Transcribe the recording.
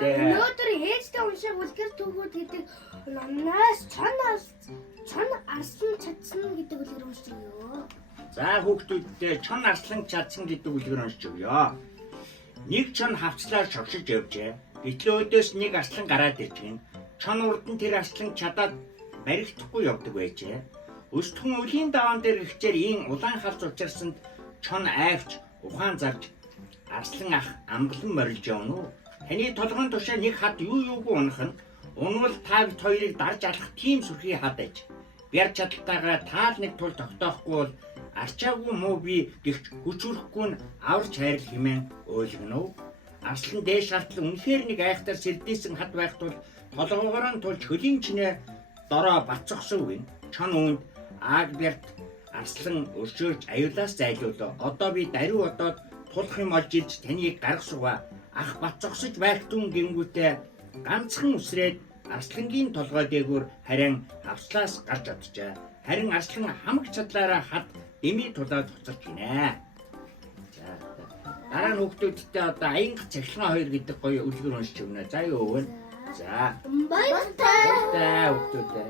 дээ. Өнөөдөр ээжтэй уншаа үлгэр төгөөд гэдэг номноос чон арслан чадсан гэдэг үлгэр уншиж өгөө. За хүүхдүүдтэй чон арслан чадсан гэдэг үлгэр уншиж өгье. Нэг чон хавцлаар шогшиж явжээ. Гэтэл өөдөөс нэг арслан гараад ирчихэн. Чон урд нь тэр арслан чадаад баригдахгүй явдаг байжээ. Өстгөн үлийн даваан дээр гихчээр ийн улаан халз учирсанд чон айвч ухаан зарж арслан ах амгалан морилж явна уу? Таны толгойн тушаа нэг хад юу юугүй унах нь унвал та бит хоёрыг дарж алах тийм сүрхий хад аж. Бяр чадалтайгаа таал нэг тул тогтоохгүй бол арчаагүй муу би гихч хүч хүрэхгүй нь аварч хайрл хэмээн ойлгоно уу? Арслан дээш шартлан үнэхээр нэг айхтар сэрдээсэн хад байх тул толгоогоор нь тулж хөлийн чинээ дороо бацсахсав гин. Чон үүнд ааг бярт арслан өршөөрч аюулаас зайлуулаа. Одоо би даруй одоод тулах юм олж ирж таныг гарах суваа. Ах бацсахсаж байх түн гингүүтээ ганцхан үсрээд арслангийн толгой дээгүүр харин хавслаас гарч оджээ. Харин арслан хамаг чадлаараа хад дэмий тулаад хоцорч гинэ. За дараа нь хүүхдүүдтэй одоо аянга цахилгаан хоёр гэдэг гоё үлгэр уншиж өгнө. За юу вэ? За Баяртай. баяртай хүүхдүүдээ.